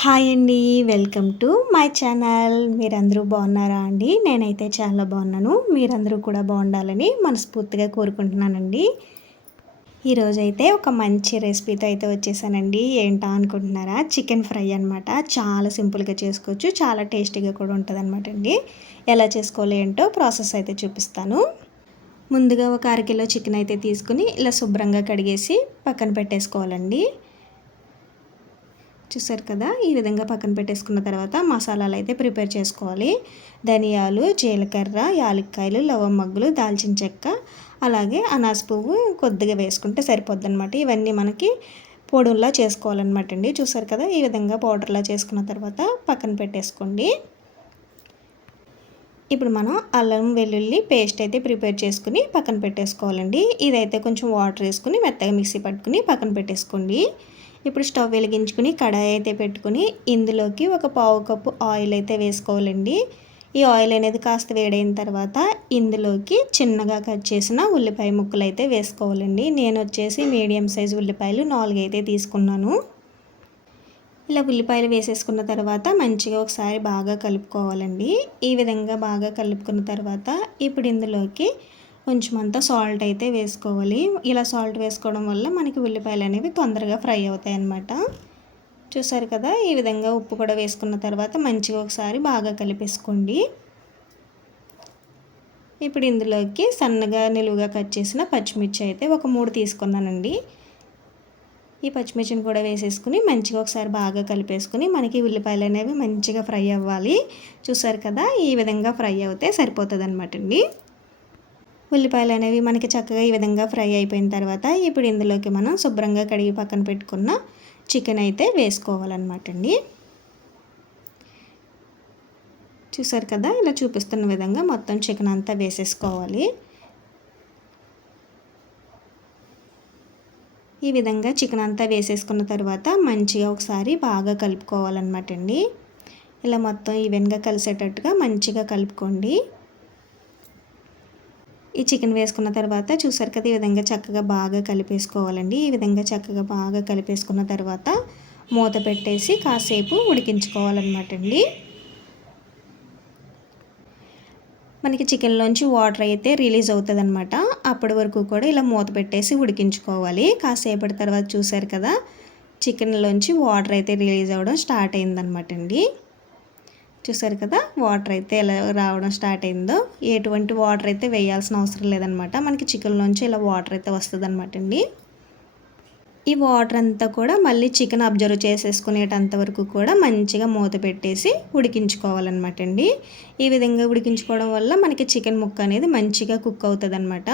Hi అండి welcome to my channel మీరందరూ బాగున్నారా అండి? నేనైతే చాలా బాగున్నాను. మీరందరూ కూడా బాగుండాలని మనస్ఫూర్తిగా కోరుకుంటున్నానండి. ఈరోజైతే ఒక మంచి రెసిపీతో అయితే వచ్చేసానండి. ఏంటా అనుకుంటున్నారా? చికెన్ ఫ్రై అనమాట చాలా సింపుల్గా చేసుకోవచ్చు. చాలా టేస్టీగా కూడా ఉంటుంది అనమాట అండి. ఎలా చేసుకోవాలి ఏంటో ప్రాసెస్ అయితే చూపిస్తాను. ముందుగా ఒక అరకిలో చికెన్ అయితే తీసుకుని ఇలా శుభ్రంగా కడిగేసి పక్కన పెట్టేసుకోవాలండి. చూసారు కదా? ఈ విధంగా పక్కన పెట్టేసుకున్న తర్వాత మసాలాలు అయితే ప్రిపేర్ చేసుకోవాలి. ధనియాలు జీలకర్ర యాలక్కాయలు లవంమగ్గులు దాల్చిన చెక్క అలాగే అనాస పువ్వు కొద్దిగా వేసుకుంటే సరిపోద్ది అనమాట ఇవన్నీ మనకి పొడుల్లా చేసుకోవాలన్నమాట అండి. చూసారు కదా? ఈ విధంగా పౌడర్లా చేసుకున్న తర్వాత పక్కన పెట్టేసుకోండి. ఇప్పుడు మనం అల్లం వెల్లుల్లి పేస్ట్ అయితే ప్రిపేర్ చేసుకుని పక్కన పెట్టేసుకోవాలండి. ఇదైతే కొంచెం వాటర్ వేసుకుని మెత్తగా మిక్సీ పట్టుకుని పక్కన పెట్టేసుకోండి. ఇప్పుడు స్టవ్ వెలిగించుకుని కడాయి అయితే పెట్టుకుని ఇందులోకి ఒక పావు కప్పు ఆయిల్ అయితే వేసుకోవాలండి. ఈ ఆయిల్ అనేది కాస్త వేడైన తర్వాత ఇందులోకి చిన్నగా కట్ చేసిన ఉల్లిపాయ ముక్కలు అయితే వేసుకోవాలండి. నేను వచ్చేసి మీడియం సైజ్ ఉల్లిపాయలు నాలుగు అయితే తీసుకున్నాను. ఇలా ఉల్లిపాయలు వేసేసుకున్న తర్వాత మంచిగా ఒకసారి బాగా కలుపుకోవాలండి. ఈ విధంగా బాగా కలుపుకున్న తర్వాత ఇప్పుడు ఇందులోకి కొంచెం అంతా సాల్ట్ అయితే వేసుకోవాలి. ఇలా సాల్ట్ వేసుకోవడం వల్ల మనకి ఉల్లిపాయలు అనేవి తొందరగా ఫ్రై అవుతాయి అన్నమాట చూసారు కదా? ఈ విధంగా ఉప్పు కూడా వేసుకున్న తర్వాత మంచిగా ఒకసారి బాగా కలిపేసుకోండి. ఇప్పుడు ఇందులోకి సన్నగా నిలువుగా కట్ చేసిన పచ్చిమిర్చి అయితే ఒక మూడు తీసుకున్నానండి. ఈ పచ్చిమిర్చిని కూడా వేసేసుకుని మంచిగా ఒకసారి బాగా కలిపేసుకుని మనకి ఉల్లిపాయలు అనేవి మంచిగా ఫ్రై అవ్వాలి. చూసారు కదా? ఈ విధంగా ఫ్రై అవుతే సరిపోతుంది అనమాట అండి. ఉల్లిపాయలు అనేవి మనకి చక్కగా ఈ విధంగా ఫ్రై అయిపోయిన తర్వాత ఇప్పుడు ఇందులోకి మనం శుభ్రంగా కడిగి పక్కన పెట్టుకున్న చికెన్ అయితే వేసుకోవాలన్నమాట అండి. చూసారు కదా ఇలా చూపిస్తున్న విధంగా మొత్తం చికెన్ అంతా వేసేసుకోవాలి. ఈ విధంగా చికెన్ అంతా వేసేసుకున్న తర్వాత మంచిగా ఒకసారి బాగా కలుపుకోవాలన్నమాట అండి. ఇలా మొత్తం ఈవెన్గా కలిసేటట్టుగా మంచిగా కలుపుకోండి. ఈ చికెన్ వేసుకున్న తర్వాత చూసారు కదా ఈ విధంగా చక్కగా బాగా కలిపేసుకోవాలండి. ఈ విధంగా చక్కగా బాగా కలిపేసుకున్న తర్వాత మూత పెట్టేసి కాసేపు ఉడికించుకోవాలన్నమాట అండి మనకి చికెన్లోంచి వాటర్ అయితే రిలీజ్ అవుతుంది అనమాట అప్పటి వరకు కూడా ఇలా మూత పెట్టేసి ఉడికించుకోవాలి. కాసేపటి తర్వాత చూసారు కదా చికెన్లోంచి వాటర్ అయితే రిలీజ్ అవ్వడం స్టార్ట్ అయిందనమాట అండి చూసారు కదా వాటర్ అయితే ఎలా రావడం స్టార్ట్ అయిందో ఎటువంటి వాటర్ అయితే వేయాల్సిన అవసరం లేదనమాట. మనకి చికెన్ నుంచి ఇలా వాటర్ అయితే వస్తుంది అనమాట అండి. ఈ వాటర్ అంతా కూడా మళ్ళీ చికెన్ అబ్జర్వ్ చేసేసుకునేటంత వరకు కూడా మంచిగా మూత పెట్టేసి ఉడికించుకోవాలన్నమాట అండి. ఈ విధంగా ఉడికించుకోవడం వల్ల మనకి చికెన్ ముక్క అనేది మంచిగా కుక్ అవుతుంది అనమాట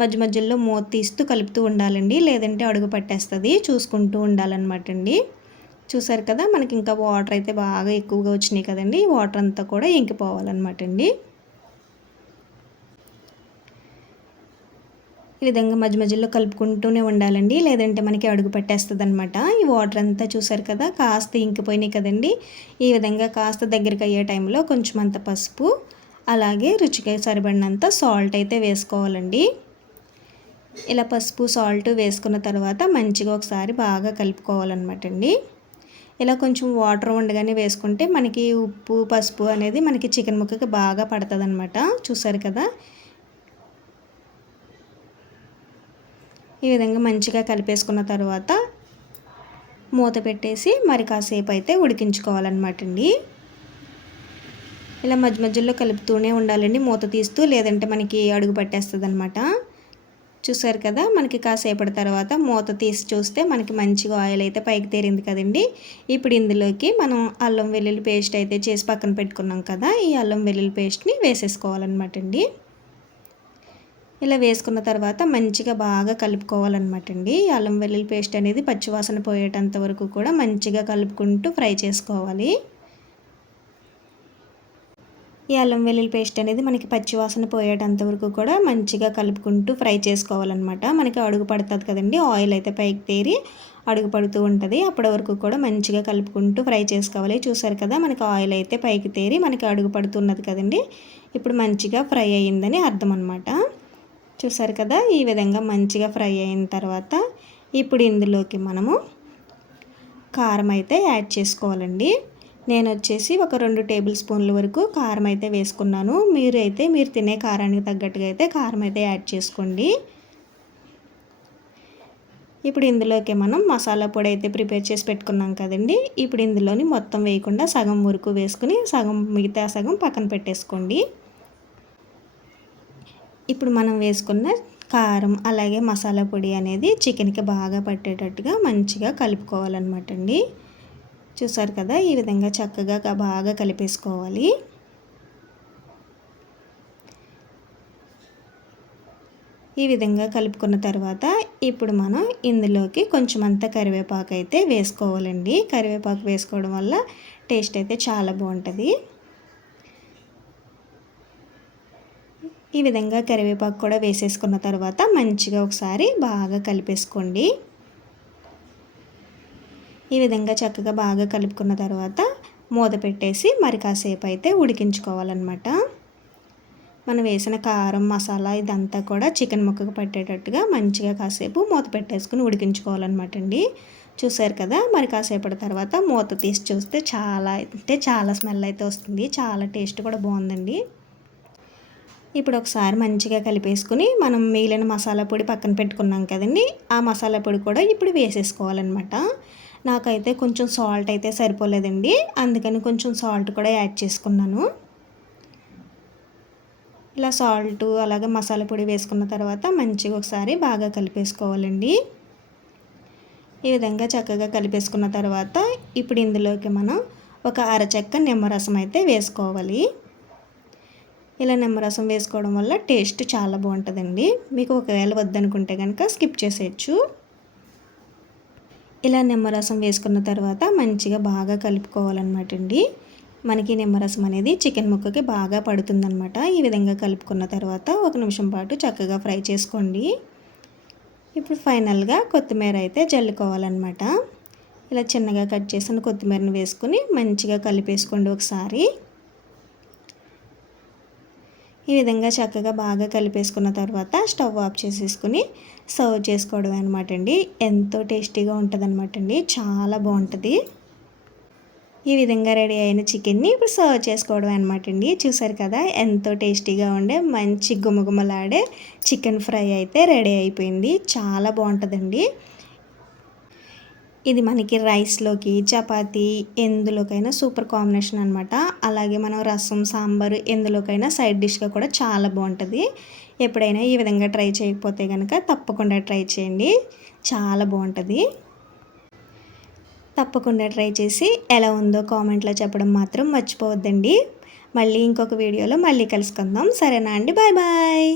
మధ్య మధ్యలో మూత తీస్తూ కలుపుతూ ఉండాలండి. లేదంటే అడుగు పట్టేస్తుంది. చూసుకుంటూ ఉండాలన్నమాట అండి. చూసారు కదా మనకి ఇంకా వాటర్ అయితే బాగా ఎక్కువగా వచ్చినాయి కదండి. వాటర్ అంతా కూడా ఇంకిపోవాలన్నమాట అండి. ఈ విధంగా మధ్య మధ్యలో కలుపుకుంటూనే ఉండాలండి. లేదంటే మనకి అడుగు పట్టేస్తుంది అనమాట ఈ వాటర్ అంతా చూసారు కదా కాస్త ఇంకిపోయినాయి కదండి. ఈ విధంగా కాస్త దగ్గరికి అయ్యే టైంలో కొంచెం అంత పసుపు అలాగే రుచికి సరిపడినంత సాల్ట్ అయితే వేసుకోవాలండి. ఇలా పసుపు సాల్ట్ వేసుకున్న తర్వాత మంచిగా ఒకసారి బాగా కలుపుకోవాలన్నమాట అండి. ఇలా కొంచెం వాటర్ ఉండగానే వేసుకుంటే మనకి ఉప్పు పసుపు అనేది మనకి చికెన్ ముక్కకి బాగా పడుతుంది అనమాట చూసారు కదా? ఈ విధంగా మంచిగా కలిపేసుకున్న తర్వాత మూత పెట్టేసి మరి కాసేపు అయితే ఉడికించుకోవాలన్నమాట అండి. ఇలా మధ్య మధ్యలో కలుపుతూనే ఉండాలండి మూత తీస్తూ లేదంటే మనకి అడుగు పట్టేస్తుంది అనమాట చూసారు కదా మనకి కాసేపటి తర్వాత మూత తీసి చూస్తే మనకి మంచిగా ఆయిల్ అయితే పైకి తేరింది కదండి. ఇప్పుడు ఇందులోకి మనం అల్లం వెల్లుల్లి పేస్ట్ అయితే చేసి పక్కన పెట్టుకున్నాం కదా ఈ అల్లం వెల్లుల్లి పేస్ట్ని వేసేసుకోవాలన్నమాట అండి. ఇలా వేసుకున్న తర్వాత మంచిగా బాగా కలుపుకోవాలన్నమాట అండి. అల్లం వెల్లుల్లి పేస్ట్ అనేది పచ్చివాసన పోయేటంత వరకు కూడా మంచిగా కలుపుకుంటూ ఫ్రై చేసుకోవాలి. ఈ అల్లం వెల్లుల్లి పేస్ట్ అనేది మనకి పచ్చివాసన పోయేటంత వరకు కూడా మంచిగా కలుపుకుంటూ ఫ్రై చేసుకోవాలన్నమాట. మనకి అడుగు పడుతుంది కదండి ఆయిల్ అయితే పైకి తేరి అడుగు పడుతూ ఉంటుంది. అప్పటి వరకు కూడా మంచిగా కలుపుకుంటూ ఫ్రై చేసుకోవాలి. చూసారు కదా మనకి ఆయిల్ అయితే పైకి తేరి మనకి అడుగు పడుతున్నది కదండి. ఇప్పుడు మంచిగా ఫ్రై అయ్యిందని అర్థం అనమాట చూసారు కదా ఈ విధంగా మంచిగా ఫ్రై అయిన తర్వాత ఇప్పుడు ఇందులోకి మనము కారం అయితే యాడ్ చేసుకోవాలండి. నేను వచ్చేసి ఒక రెండు టేబుల్ స్పూన్ల వరకు కారం అయితే వేసుకున్నాను. మీరు అయితే మీరు తినే కారానికి తగ్గట్టుగా అయితే కారం అయితే యాడ్ చేసుకోండి. ఇప్పుడు ఇందులోకి మనం మసాలా పొడి అయితే ప్రిపేర్ చేసి పెట్టుకున్నాం కదండి. ఇప్పుడు ఇందులోని మొత్తం వేయకుండా సగం వరకు వేసుకుని సగం మిగతా సగం పక్కన పెట్టేసుకోండి. ఇప్పుడు మనం వేసుకున్న కారం అలాగే మసాలా పొడి అనేది చికెన్కి బాగా పట్టేటట్టుగా మంచిగా కలుపుకోవాలన్నమాట అండి. చూసారు కదా? ఈ విధంగా చక్కగా బాగా కలిపేసుకోవాలి. ఈ విధంగా కలుపుకున్న తర్వాత ఇప్పుడు మనం ఇందులోకి కొంచెం అంత కరివేపాకు అయితే వేసుకోవాలండి. కరివేపాకు వేసుకోవడం వల్ల టేస్ట్ అయితే చాలా బాగుంటుంది. ఈ విధంగా కరివేపాకు కూడా వేసేసుకున్న తర్వాత మంచిగా ఒకసారి బాగా కలిపేసుకోండి. ఈ విధంగా చక్కగా బాగా కలుపుకున్న తర్వాత మూత పెట్టేసి మరి కాసేపు అయితే ఉడికించుకోవాలన్నమాట. మనం వేసిన కారం మసాలా ఇదంతా కూడా చికెన్ ముక్కకు పట్టేటట్టుగా మంచిగా కాసేపు మూత పెట్టేసుకుని ఉడికించుకోవాలన్నమాట అండి. చూసారు కదా మరి కాసేపటి తర్వాత మూత తీసి చూస్తే చాలా అంటే చాలా స్మెల్ అయితే వస్తుంది. చాలా టేస్ట్ కూడా బాగుందండి. ఇప్పుడు ఒకసారి మంచిగా కలిపేసుకుని మనం మిగిలిన మసాలా పొడి పక్కన పెట్టుకున్నాం కదండి ఆ మసాలా పొడి కూడా ఇప్పుడు వేసేసుకోవాలన్నమాట. నాకైతే కొంచెం సాల్ట్ అయితే సరిపోలేదండి. అందుకని కొంచెం సాల్ట్ కూడా యాడ్ చేసుకున్నాను. ఇలా సాల్ట్ అలాగే మసాలా పొడి వేసుకున్న తర్వాత మంచిగా ఒకసారి బాగా కలిపేసుకోవాలండి. ఈ విధంగా చక్కగా కలిపేసుకున్న తర్వాత ఇప్పుడు ఇందులోకి మనం ఒక అరచెక్క నిమ్మరసం అయితే వేసుకోవాలి. ఇలా నిమ్మరసం వేసుకోవడం వల్ల టేస్ట్ చాలా బాగుంటుందండి. మీకు ఒకవేళ వద్దనుకుంటే కనుక స్కిప్ చేసేయచ్చు. ఇలా నిమ్మరసం వేసుకున్న తర్వాత మంచిగా బాగా కలుపుకోవాలన్నమాట అండి. మనకి నిమ్మరసం అనేది చికెన్ ముక్కకి బాగా పడుతుందనమాట ఈ విధంగా కలుపుకున్న తర్వాత ఒక నిమిషం పాటు చక్కగా ఫ్రై చేసుకోండి. ఇప్పుడు ఫైనల్గా కొత్తిమీర అయితే జల్లుకోవాలన్నమాట. ఇలా చిన్నగా కట్ చేసిన కొత్తిమీరను వేసుకుని మంచిగా కలిపేసుకోండి ఒకసారి. ఈ విధంగా చక్కగా బాగా కలిపేసుకున్న తర్వాత స్టవ్ ఆఫ్ చేసేసుకుని సర్వ్ చేసుకోవడం అనమాట అండి. ఎంతో టేస్టీగా ఉంటుంది అనమాట అండి. చాలా బాగుంటుంది. ఈ విధంగా రెడీ అయిన చికెన్ని ఇప్పుడు సర్వ్ చేసుకోవడం అనమాట అండి. చూసారు కదా ఎంతో టేస్టీగా ఉండే మంచి గుమగుమలాడే చికెన్ ఫ్రై అయితే రెడీ అయిపోయింది. చాలా బాగుంటుందండి. ఇది మనకి రైస్లోకి చపాతి ఎందులోకైనా సూపర్ కాంబినేషన్ అనమాట అలాగే మనం రసం సాంబారు ఎందులోకైనా సైడ్ డిష్గా కూడా చాలా బాగుంటుంది. ఎప్పుడైనా ఈ విధంగా ట్రై చేయకపోతే కనుక తప్పకుండా ట్రై చేయండి. చాలా బాగుంటుంది. తప్పకుండా ట్రై చేసి ఎలా ఉందో కామెంట్లో చెప్పడం మాత్రం మర్చిపోవద్దండి. మళ్ళీ ఇంకొక వీడియోలో మళ్ళీ కలుసుకుందాం. సరేనా అండి? Bye bye!